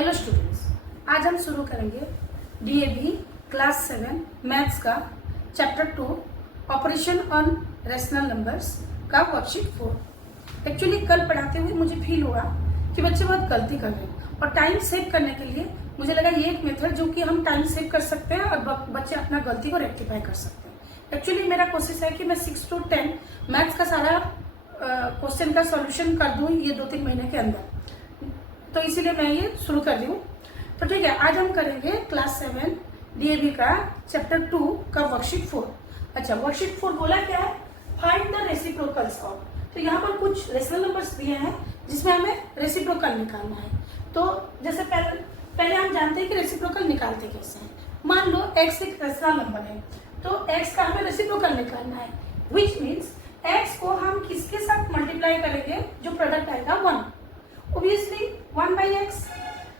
Hello students, आज हम शुरू करेंगे डीएवी क्लास 7 मैथ्स का chapter 2 operation on rational numbers का वर्कशीट 4। एक्चुअली कल पढ़ाते हुए मुझे फील हुआ कि बच्चे बहुत गलती कर रहे हैं और टाइम सेव करने के लिए मुझे लगा ये एक मेथड जो कि हम टाइम सेव कर सकते हैं और बच्चे अपना गलती को रेक्टिफाई कर सकते हैं। एक्चुअली मेरा कोशिश है कि मैं 6 to 10 मैथ्स का सारा क्वेश्चन का सॉल्यूशन कर दूं ये 2-3 महीने के अंदर, तो इसीलिए मैं ये शुरू कर रही हूँ। तो ठीक है, आज हम करेंगे क्लास 7 डीएवी का चैप्टर 2 का वर्कशीट 4। अच्छा, वर्कशीट 4 बोला क्या है? Find the reciprocals of. तो यहाँ पर कुछ रेशनल नंबर्स दिए हैं जिसमें हमें रेसिप्रोकल निकालना है। तो जैसे पहले हम जानते हैं कि रेसिप्रोकल निकालते कैसे हैं। मान लो x एक रेशनल नंबर है, तो x का हमें रेसिप्रोकल निकालना है, विच मीन्स x को हम किसके साथ मल्टीप्लाई करेंगे जो प्रोडक्ट आएगा 1, ऑब्वियसली 1/x।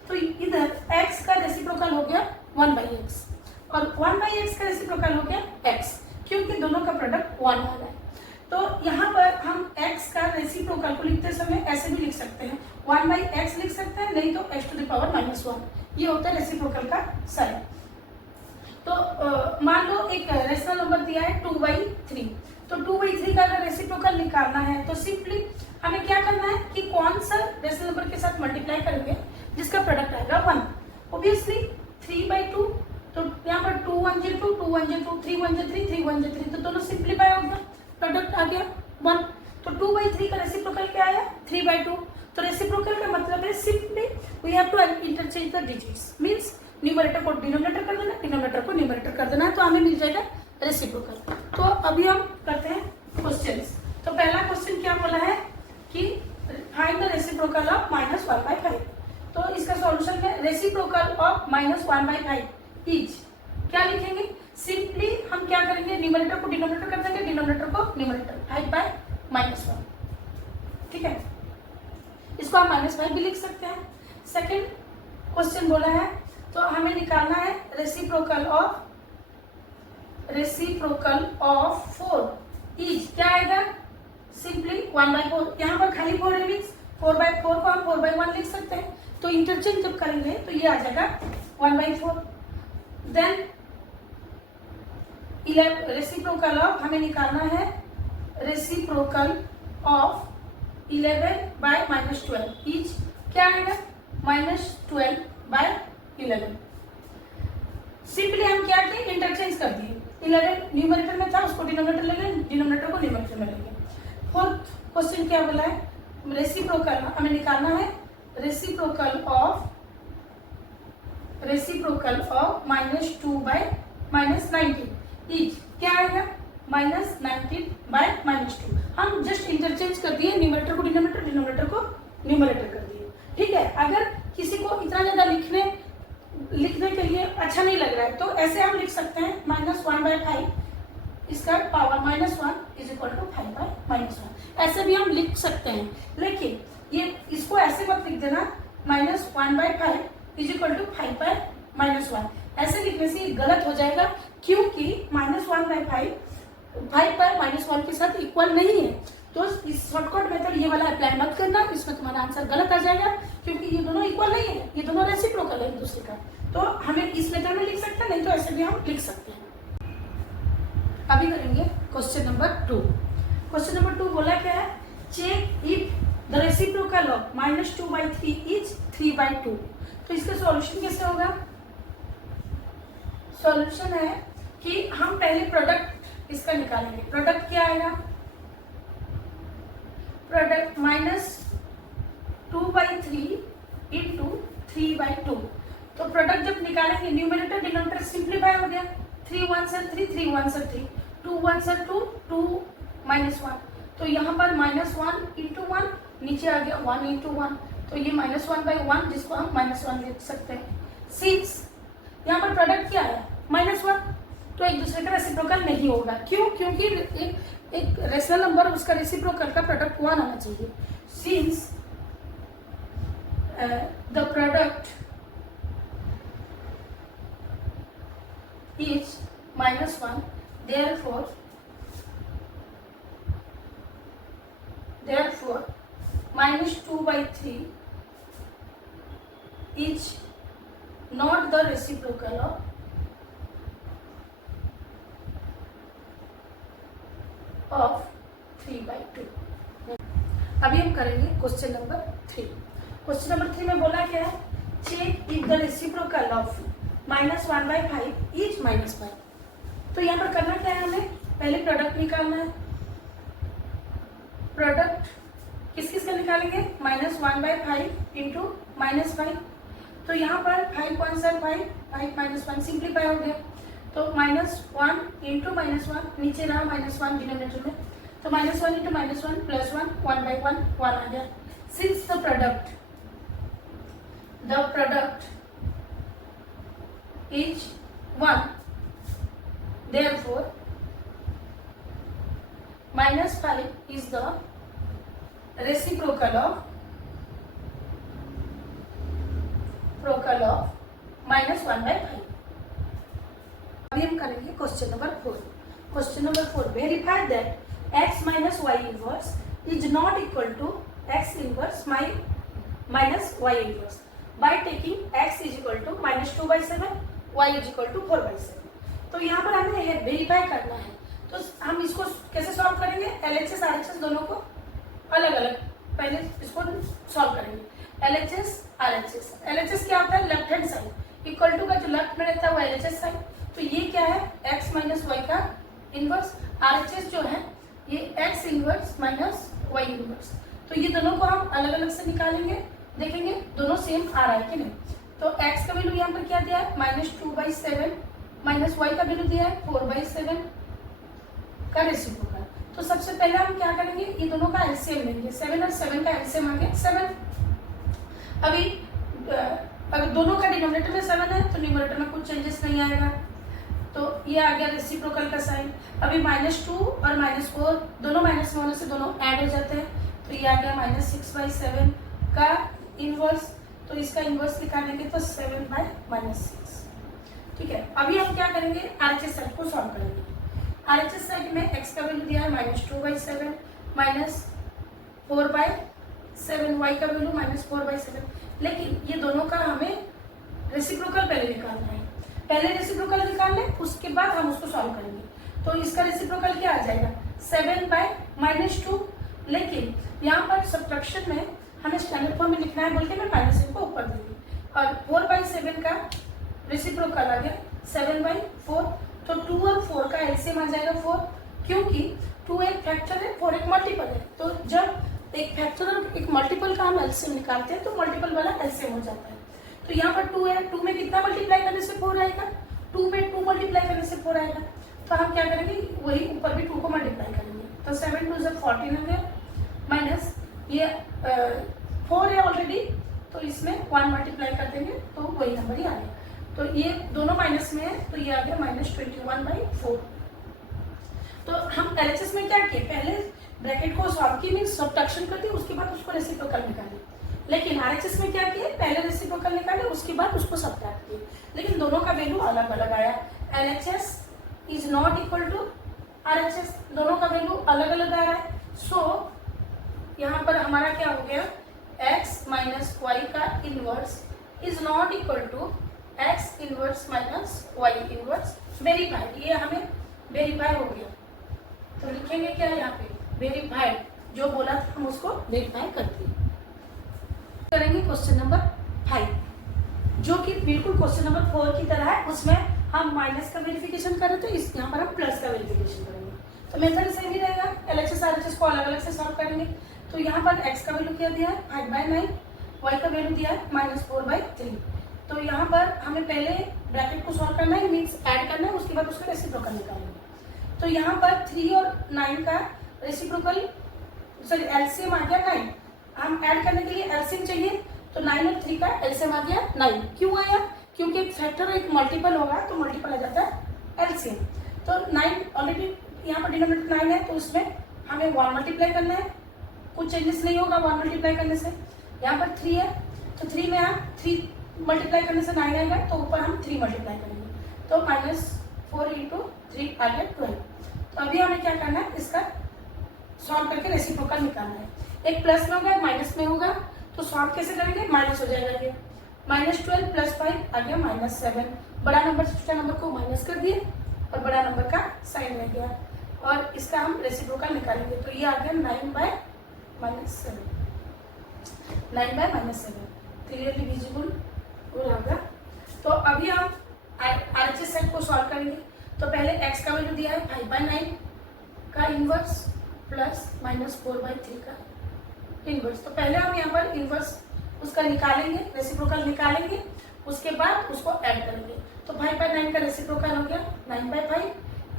तो इधर x का रेसिप्रोकल हो गया 1/x और 1/x का रेसिप्रोकल हो गया x, क्योंकि दोनों का प्रोडक्ट 1 आ रहा है। तो यहाँ पर हम x का रेसिप्रोकल को लिखते समय ऐसे भी लिख सकते हैं, 1/x लिख सकते हैं, नहीं तो x⁻⁻1। ये होता है रेसिप्रोकल का साइन। तो मान लो एक रेशनल नंबर दिया है 2/3, तो 2/3 का अगर रेसिप्रोकल निकालना है तो सिंपली हमें क्या करना है कि कौन सा रेशनल नंबर के साथ मल्टीप्लाई करेंगे जिसका प्रोडक्ट आएगा 1। ऑब्वियसली 3/2, तो यहाँ पर 2 1 2, 2 1 2, 3 1 3, 3 1 3, तो दोनों सिंप्लीफाई हो गया, प्रोडक्ट आ गया 1। तो 2/3 का रेसिप्रोकल क्या आया? 3/2। तो रेसिप्रोकल का मतलब है simply we have to interchange the digits, means numerator को डिनोमिनेटर कर देना, डिनोमिनेटर को न्यूमरेटर कर देना, तो हमें मिल जाएगा रेसिप्रोकल। तो अभी हम करते हैं क्वेश्चंस। तो पहला क्वेश्चन क्या बोला है कि फाइंड द रेसिप्रोकल ऑफ -1/5। तो इसका सॉल्यूशन है रेसिप्रोकल ऑफ -1/5 इज, क्या लिखेंगे? सिंपली हम क्या करेंगे, न्यूमरेटर को डिनोमिनेटर कर देंगे, डिनोमिनेटर को न्यूमरेटर, 5/-1। ठीक है, इसको हम -5 भी लिख सकते हैं। सेकंड क्वेश्चन बोला है तो हमें निकालना है रेसिप्रोकल ऑफ 4 इज, क्या आएगा? सिंपली 1/4। यहाँ पर खाली 4 है, मीन्स 4/4 को हम 4/1 लिख सकते हैं। तो इंटरचेंज जब करेंगे तो ये आ जाएगा 1/4। देन रेसिप्रोकल ऑफ हमें निकालना है रेसिप्रोकल ऑफ 11/-12 इज, क्या आएगा? -12/11। सिंपली हम क्या किए, इंटरचेंज कर दिए। 11 न्यूमरेटर में था, उसको डिनोमिनेटर ले लेंगे, डिनोमिनेटर को न्यूमरेटर में लेंगे। फोर्थ क्वेश्चन क्या बोला है? रेसिप्रोकल हमें निकालना है रेसिप्रोकल ऑफ -2/-19 इज, क्या आएगा? -19/-2। हम जस्ट इंटरचेंज कर दिए, न्यूमरेटर को डिनोमिनेटर, डिनोमिनेटर को न्यूमरेटर कर दिए। ठीक है, अगर किसी को इतना ज्यादा लिखने के लिए अच्छा नहीं लग रहा है तो ऐसे हम लिख सकते हैं -1/5, इसका पावर -1 = 5/-1। ऐसे भी हम लिख सकते हैं, लेकिन ये इसको ऐसे मत लिख देना -1/5 = 5/-1। ऐसे लिखने से ये गलत हो जाएगा, क्योंकि -1/5 5/-1 के साथ इक्वल नहीं है। तो इस शॉर्टकट मेथड ये वाला अप्लाई मत करना, इसमें तुम्हारा आंसर गलत आ जाएगा, क्योंकि ये दोनों इक्वल नहीं है, ये दोनों रेसिप्रोकल है एक दूसरे का। तो हमें इस मेथड में लिख सकते हैं, नहीं तो ऐसे भी हम लिख सकते हैं। अभी करेंगे क्वेश्चन नंबर 2। क्वेश्चन नंबर 2 बोला क्या है? Check if the reciprocal of -2/3 is 3/2। तो इसका सॉल्यूशन कैसे होगा? सॉल्यूशन है कि हम पहले प्रोडक्ट इसका निकालेंगे। प्रोडक्ट क्या आएगा? Product -2/3 into 3/2। तो प्रोडक्ट जब निकालेंगे, न्यूमरेटर डिनोमिनेटर सिंप्लीफाई हो गया, 3 1 3, 3 1 3, 2 1 2, 2 -1। तो यहाँ पर -1 इंटू 1, नीचे आ गया 1 इंटू 1, तो ये -1/1, जिसको हम -1 लिख सकते हैं। सिंस यहाँ पर प्रोडक्ट क्या है? -1, तो एक दूसरे का रेसिप्रोकल नहीं होगा। क्यों? क्योंकि एक रेशनल नंबर उसका रेसिप्रोकल का प्रोडक्ट 1 आना चाहिए। Since the product is -1, therefore -2/3 is not the reciprocal of 3/2। अभी हम करेंगे क्वेश्चन नंबर 3। क्वेश्चन नंबर 3 में बोला क्या है, check if the reciprocal of -1/5 is -5। तो यहाँ पर करना क्या है, हमें पहले प्रोडक्ट निकालना है। प्रोडक्ट किस किस का निकालेंगे, -1/5 इंटू -5। तो यहाँ पर 5 कौन सा है, 5 -1 सिंप्लीफाई हो गया। तो -1 इंटू -1, नीचे रहा -1 डिनोमिनेटर में, तो -1 इंटू -1 प्लस 1, 1/1 1 आ गया। Since the product is 1, therefore -5 is the reciprocal of -1/5। अभी हम करेंगे question number 4। Question number 4, verify that x minus y inverse is not equal to x inverse minus y inverse by taking x is equal to -2/7, y is equal to 4/7। तो यहाँ पर हमें verify करना है, तो हम इसको कैसे सॉल्व करेंगे, LHS RHS दोनों को अलग अलग पहले इसको सॉल्व करेंगे। LHS RHS, LHS क्या होता है, left hand side, equal to का जो लेफ्ट में रहता है वो LHS साइड। तो ये क्या है, x माइनस वाई का इनवर्स। RHS जो है ये x inverse minus Y inverse. तो ये दोनों को हम अलग अलग से निकालेंगे, देखेंगे दोनों सेम आ रहा है कि नहीं। तो x का वैल्यू यहाँ पर क्या दिया है, -2/7, माइनस वाई का वैल्यू दिया है 4/7 का रेसिप्रोकल। तो सबसे पहले हम क्या करेंगे, ये दोनों का एलसीएम लेंगे। 7 और 7 का एलसीएम आ गया 7। अभी अगर दोनों का डिनोमिनेटर में 7 है तो न्यूमरेटर में कुछ चेंजेस नहीं आएगा, तो ये आ गया रेसिप्रोकल का साइन। अभी -2 और -4 दोनों माइनस में होने से दोनों ऐड हो जाते हैं, तो ये आ गया -6/7 का इनवर्स। तो इसका इनवर्स निकालेंगे तो 7/-6। ठीक है, अभी हम क्या करेंगे, RHS साइड को सॉल्व करेंगे। RHS साइड में x का वैल्यू दिया है -2/7 -4/7, y का वैल्यू -4/7। लेकिन ये दोनों का हमें रेसिप्रोकल पहले निकालना है। पहले रेसिप्रोकल निकाल लें, उसके बाद हम उसको सॉल्व करेंगे। तो इसका रेसिप्रोकल क्या आ जाएगा, 7/-2। लेकिन यहाँ पर सब्ट्रैक्शन में हमें स्टैंडर्ड फॉर्म में लिखना है बोल के मैं -1 को ऊपर दूंगी। और 4/7 का रेसिप्रोकल आ गया 7/4। तो 2 और 4 का एलसीएम आ जाएगा 4, क्योंकि 2 एक फैक्टर है, 4 एक मल्टीपल है। तो जब एक फैक्टर और एक मल्टीपल का हम एलसीएम निकालते हैं तो मल्टीपल वाला एलसीएम हो जाता है। तो यहाँ पर 2 है, 2 में कितना मल्टीप्लाई करने से 4 आएगा, 2 में 2 मल्टीप्लाई करने से 4 आएगा। तो हम क्या करेंगे, वही ऊपर भी 2 को मल्टीप्लाई करेंगे। तो 7 2 से 14 आ गया, माइनस ये 4 है ऑलरेडी, तो इसमें 1 मल्टीप्लाई कर देंगे तो वही नंबर ही आ गया। तो ये दोनों माइनस में है, तो ये आ गया -21/4। तो हम एलएचएस में क्या किए, पहले ब्रैकेट को सॉल्व किए, मींस सब्ट्रैक्शन कर दिए, उसके बाद उसको रेसिप्रोकल निकाले। लेकिन आरएचएस में क्या किए, पहले रेसिप्रोकल निकाले, उसके बाद उसको सब्ट्रैक्ट किए। लेकिन दोनों का वैल्यू अलग अलग आया। LHS is not equal to RHS, दोनों का वैल्यू अलग अलग आ रहा है। सो यहाँ पर हमारा क्या हो गया, x माइनस वाई का inverse is not equal to x inverse minus Y inverse verified. ये हमें वेरीफाई हो गया, तो लिखेंगे क्या यहाँ पे, वेरीफाइड। जो बोला था हम उसको वेरीफाई करते हैं। करेंगे क्वेश्चन नंबर 5, जो कि बिल्कुल क्वेश्चन नंबर 4 की तरह है। उसमें हम माइनस का वेरिफिकेशन कर रहे थे, इस यहाँ पर हम प्लस का वेरिफिकेशन करेंगे। तो मेथड सेम ही रहेगा, एलएचएस आरएचएस को अलग अलग से सॉल्व करेंगे। तो यहाँ पर x का वैल्यू क्या दिया है 5/9, y का वैल्यू दिया है -4/3। तो यहाँ पर हमें पहले ब्रैकेट को सॉल्व करना है, मीन्स ऐड करना है, उसके बाद उसका रेसिप्रोकल निकालेंगे। तो यहाँ पर 3 और 9 का रेसिप्रोकल सॉरी एलसीएम आ गया 9। हम ऐड करने के लिए एलसीएम चाहिए, तो 9 और 3 का एलसीएम आ गया 9। क्यों आया, क्योंकि एक फैक्टर और एक मल्टीपल होगा तो मल्टीपल आ जाता है एलसीएम। तो 9 ऑलरेडी यहाँ पर डिनोमिनेटर 9 है, तो उसमें हमें 1 मल्टीप्लाई करना है, कुछ चेंजेस नहीं होगा 1 मल्टीप्लाई करने से। यहाँ पर 3 है, तो 3 में हम 3 मल्टीप्लाई करने से 9 आएगा, तो ऊपर हम 3 मल्टीप्लाई करेंगे, तो -4 × 3 आ गया 12। तो अभी हमें क्या करना है, इसका सॉल्व करके रेसिप्रोकल निकालना है। एक प्लस में होगा, एक माइनस में होगा, तो सॉल्व कैसे करेंगे, माइनस हो जाएगा ये, -12 प्लस 5 आ गया -7। बड़ा नंबर से छोटा नंबर को माइनस कर दिए और बड़ा नंबर का साइन रह गया और इसका हम रेसिप्रोकल निकालेंगे। तो ये आ गया 9/-7, 9/-7 क्लियरली विजिबल हो रहा। तो अभी हम RHS सेट को सॉल्व करेंगे। तो पहले x का वैल्यू दिया है 5/9 का इनवर्स प्लस -4/3 का इनवर्स। तो पहले हम यहाँ पर इनवर्स उसका निकालेंगे, रेसिप्रोकल निकालेंगे, उसके बाद उसको ऐड करेंगे। तो 5/9 का रेसिप्रोकल हो गया 9/5,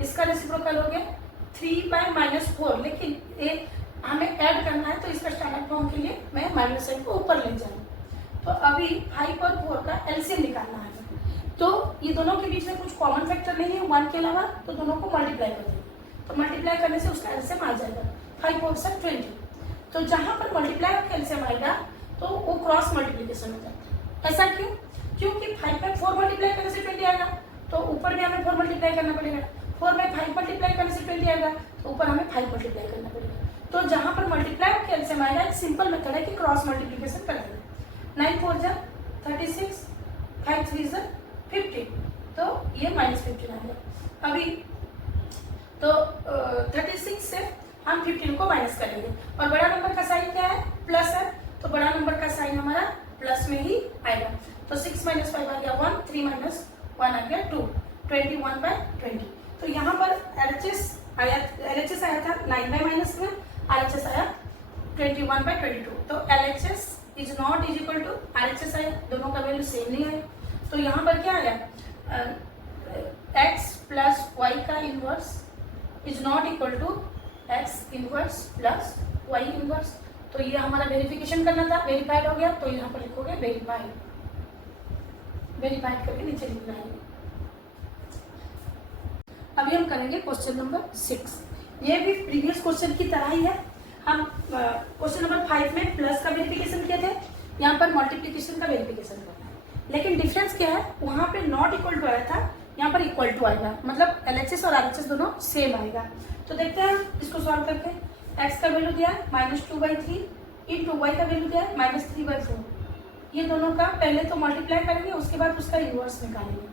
इसका रेसिप्रोकल हो गया 3/-4, लेकिन ये हमें ऐड करना है तो इसका स्टैंडर्ड फॉर्म के लिए मैं माइनस साइन को ऊपर ले जाऊँ। तो अभी 5 और 4 का एलसीएम निकालना है। तो ये दोनों के बीच में कुछ कॉमन फैक्टर नहीं है 1 के अलावा, तो दोनों को मल्टीप्लाई कर देंगे। तो मल्टीप्लाई करने से उसका एलसीएम आ जाएगा 5 4 से 20। तो जहां पर मल्टीप्लाई और एलसीएम आएगा तो वो क्रॉस मल्टीप्लिकेशन हो जाता है। ऐसा क्यों? क्योंकि 5 में 4 मल्टीप्लाई करने से 20 आएगा, तो ऊपर में हमें 4 मल्टीप्लाई करना पड़ेगा। 4 में 5 मल्टीप्लाई करने से 20 आएगा, तो ऊपर हमें 5 मल्टीप्लाई करना पड़ेगा। तो जहां पर मल्टीप्लाई और एलसीएम आएगा एक सिंपल मेथड है कि क्रॉस मल्टीप्लिकेशन कर देना। 9 4 जा 36, 5 3 जा 50, तो ये -15 आ गया। अभी तो 36 से हम 15 को माइनस करेंगे और बड़ा नंबर का साइन क्या है? प्लस है, तो बड़ा नंबर का साइन हमारा प्लस में ही आएगा। तो 6 - 5 आ गया 1, 3 - 1 आ गया 2, 21/20। तो यहाँ पर LHS आया था 9/-7, RHS आया 21/22। तो LHS is not is equal to RHS आया, दोनों का वैल्यू सेम नहीं आया। तो यहाँ पर क्या आया? x प्लस y का inverse is not equal to x inverse plus y inverse. तो ये हमारा वेरिफिकेशन करना था, वेरीफाइड हो गया। तो यहाँ पर लिखोगे वेरीफाइड, वेरीफाइड करके नीचे लिखना है। अभी हम करेंगे क्वेश्चन नंबर 6। ये भी प्रीवियस क्वेश्चन की तरह ही है। हम क्वेश्चन नंबर 5 में प्लस का वेरिफिकेशन किए थे, यहाँ पर मल्टीप्लिकेशन का वेरिफिकेशन करना है। लेकिन डिफरेंस क्या है? वहां पे नॉट इक्वल टू आया था, यहाँ पर इक्वल टू आएगा, मतलब LHS और RHS दोनों सेम आएगा। तो देखते हैं इसको सॉल्व करके। x का वैल्यू दिया है -2/3 इंटू y का वैल्यू दिया है -3/4। ये दोनों का पहले तो मल्टीप्लाई करेंगे, उसके बाद उसका इनवर्स निकालेंगे।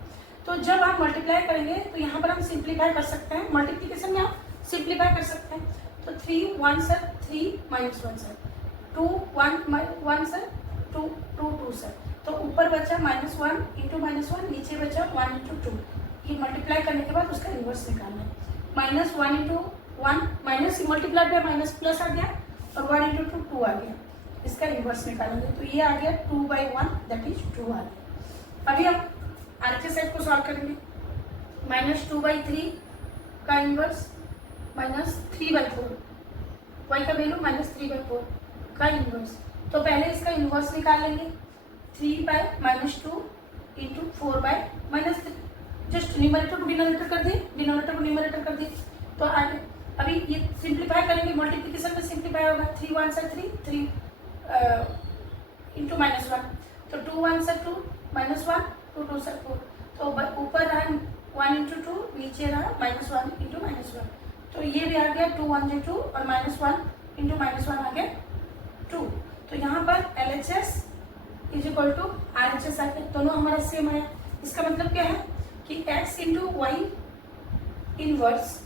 तो जब आप मल्टीप्लाई करेंगे तो यहाँ पर हम सिंप्लीफाई कर सकते हैं, मल्टीप्लिकेशन में आप सिंप्लीफाई कर सकते हैं। तो 3 1 सर 3 -1 सर 2 1 1 सर 2 2 2 सर। तो ऊपर बचा -1 इंटू -1, नीचे बचा 1 इंटू 2। ये मल्टीप्लाई करने के बाद उसका इनवर्स निकालना है। -1 into 1 minus multiply by minus plus आ गया और 1 इंटू 2 2 आ गया। इसका इनवर्स निकालेंगे तो ये आ गया 2/1 दैट इज 2 आ गया। अभी हम RHS सेट को सॉल्व करेंगे। -2/3 का इनवर्स -3/4, y का वैल्यू -3/4 का इनवर्स। तो पहले इसका इनवर्स निकाल लेंगे। 3/-2 इंटू 4/-3, जस्ट न्यूमरेटर को डिनोमिनेटर कर दिए, डिनोमिनेटर को न्यूमरेटर कर दिए। तो आगे अभी ये सिंप्लीफाई करेंगे, मल्टीप्लिकेशन में सिंप्लीफाई होगा। 3 1 से 3 3 इंटू -1, तो 2 1 से 2 -1 2 2 से 4। तो ऊपर रहा 1 इंटू 2, नीचे रहा -1 इंटू -1। तो ये भी आ गया 2 1 से 2 और -1 इंटू -1 आ गया 2। तो यहाँ पर LHS is equal to RHS आ गया, दोनों हमारा सेम है। इसका मतलब क्या है कि x into Y inverse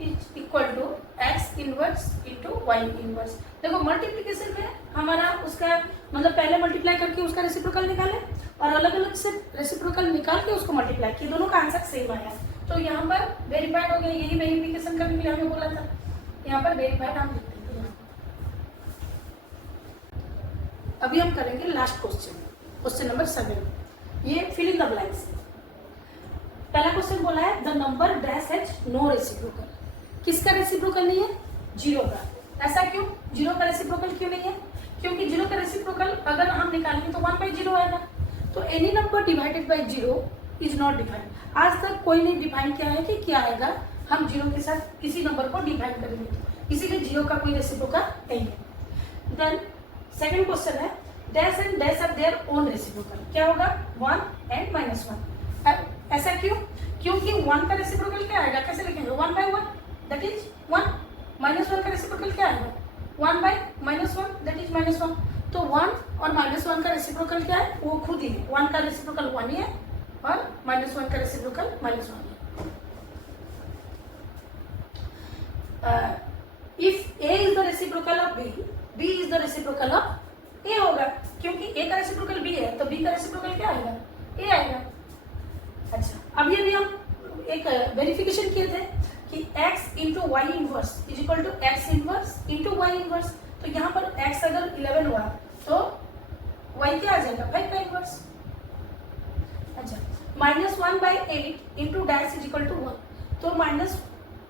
is equal to x inverse into Y inverse. देखो मल्टीप्लिकेशन में हमारा उसका मतलब पहले मल्टीप्लाई करके उसका रेसिप्रोकल निकाले और अलग अलग से रेसिप्रोकल निकाल के उसको मल्टीप्लाई किए, दोनों का आंसर सेम आया। तो यहाँ पर वेरीफाइड हो गया, यही वेरिफिकेशन करने के लिए हमें बोला था। यहाँ पर वेरीफाइड हम लिख देंगे। अभी हम करेंगे लास्ट क्वेश्चन, क्वेश्चन नंबर 7। ये फिल इन द ब्लैंक्स। पहला क्वेश्चन बोला है the number dash has no reciprocal. किसका रेसिप्रोकल नहीं है? 0 का। ऐसा क्यों? 0 का रेसिप्रोकल क्यों नहीं है? क्योंकि 0 का रेसिप्रोकल अगर हम निकालेंगे तो 1/0 आएगा। तो any number divided by 0 is not defined. आज तक कोई नहीं डिफाइन किया है कि क्या आएगा, हम 0 के साथ किसी नंबर को डिफाइन करेंगे, इसीलिए 0 का कोई रेसिप्रोकल नहीं है। देन सेकंड क्वेश्चन है dash and dash are their own reciprocal. क्या होगा? 1 एंड -1। ऐसा क्यों? क्योंकि 1 का रेसिप्रोकल क्या आएगा? कैसे लिखेंगे? 1/1 दैट इज 1। -1 का रेसिप्रोकल क्या आएगा? 1/-1 दैट इज -1। तो 1 और -1 का रेसिप्रोकल क्या है, वो खुद ही है। 1 का रेसिप्रोकल 1 ही है और -1 का रेसिप्रोकल -1 है। If A is the reciprocal of B, B is the reciprocal of A होगा, क्योंकि A का रेसिप्रोकल B है तो B का रेसिप्रोकल क्या आएगा, A आएगा। अच्छा, अभी अभी हम एक वेरिफिकेशन किए थे कि x into Y inverse is equal to X inverse into Y inverse. तो यहाँ पर x अगर 11 हुआ तो y क्या आ जाएगा, 5 का इनवर्स। अच्छा, -1/8 into dash is equal to 1। तो माइनस,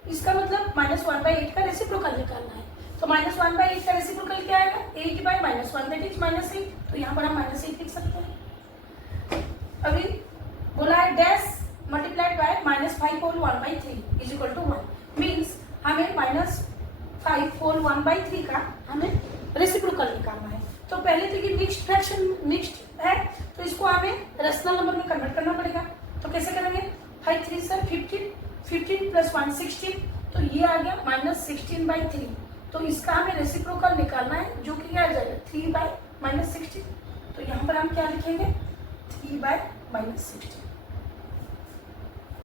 इसका मतलब -1/8 का रेसिप्रोकल निकालना है। तो -1/8 का रेसिप्रोकल क्या आएगा, 8/-1 दैट इज -8। तो यहाँ पर हम -8 लिख सकते हैं। अभी बोला है dash multiplied by -5 whole 1/3 is equal to 1। Means हमें -5 होल 1/3 का हमें रेसिप्रोकल निकालना है। तो पहले तो ये मिक्स्ड फ्रैक्शन मिक्स्ड है, तो इसको हमें रेशनल नंबर में कन्वर्ट करना पड़ेगा। तो कैसे करेंगे, 5 3 सर 15, 15 प्लस 1 16, तो ये आ गया -16/3। तो इसका हमें रेसिप्रोकल निकालना है, जो कि क्या आ जाएगा 3/-16। तो यहाँ पर हम क्या लिखेंगे, 3/-16।